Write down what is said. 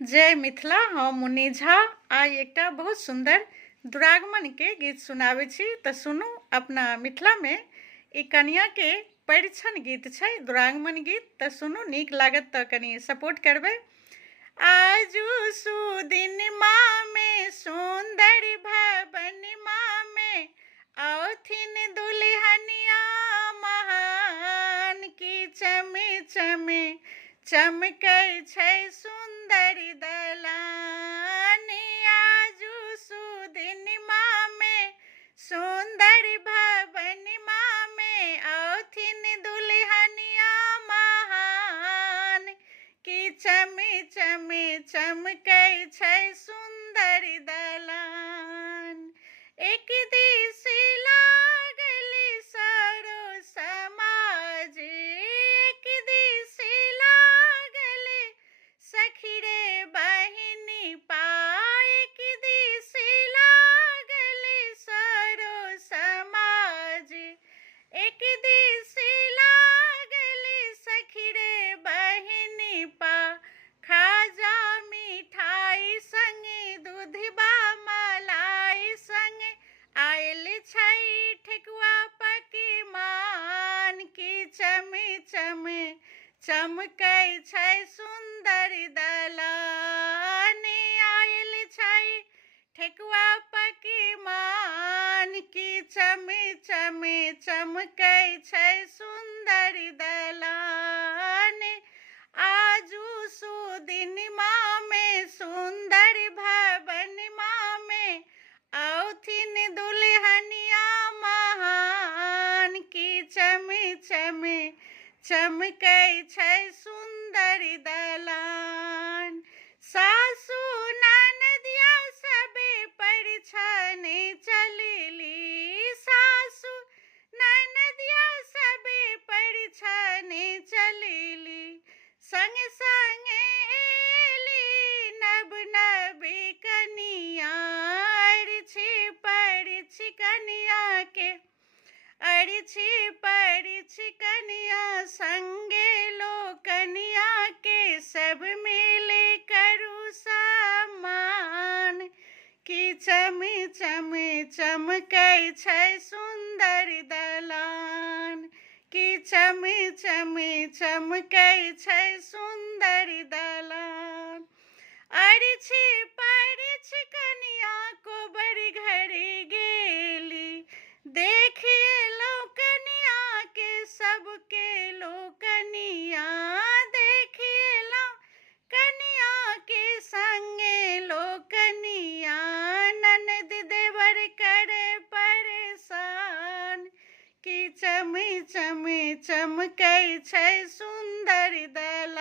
जय मिथिला। हम मुन्नी झा आइ एकटा बहुत सुंदर दुरागमन के गीत सुनाबै छी तऽ सुनू अपना मिथिला में ई कन्या के परिछन गीत छै, दुरागमन गीत। तऽ सुनू, नीक लागत तऽ कनी सपोर्ट करबै। आजू सुदिनमा में सुंदर भवनमा में औथिन दुल्हनिया महान की चमे चमे चमकै छै सुंदर दलान। आजू सुदिनमा में सुंदर भवनमा में औथिन दुल्हनिया महान की चमे चमे चमकै छै सुंदर दलान। एक दिस लागल सरो समाज, एक दिस लागल सखी रे बहिनी पाय, एक दिस लागल सरो समाज, एक दिस लागल सखी रे बहिनी पा। खाजा मिठाई संगे दूधबा मलाई संगे आयल छै ठेकुआ पकवान की चमे चमे चमकै छै सुंदर दलान। आयल छै ठेकुआ पकवान की चमे चमे चमकै छै सुंदर दलान। आजू सुदिनमा में सुंदर भवनमा में औथिन दुल्हनिया महान की चमे चमे चमकै छै सुंदर दलान। सासु ननदिया सबे परिछन चलली, सासु ननदिया सबे परिछन चलली, संग संग एली नब नबी कनिया। अरिछि परिछि कनिया के, अरिछि परिछि कनिया संगे लो कनिया के सब मिले करू सम्मान की चमे चमे चमकै छै सुंदर दलान की चमे चमे चमकै छै सुंदर दलान। अरिछि परिछि कनिया कोबर घर गेली, देखिए लो कनिया के सबके लो कनिया, देखिए लो कनिया के संगे लो कनिया। ननद देवर करे परेशान की चमे चमे चमकै छै सुंदर दलान।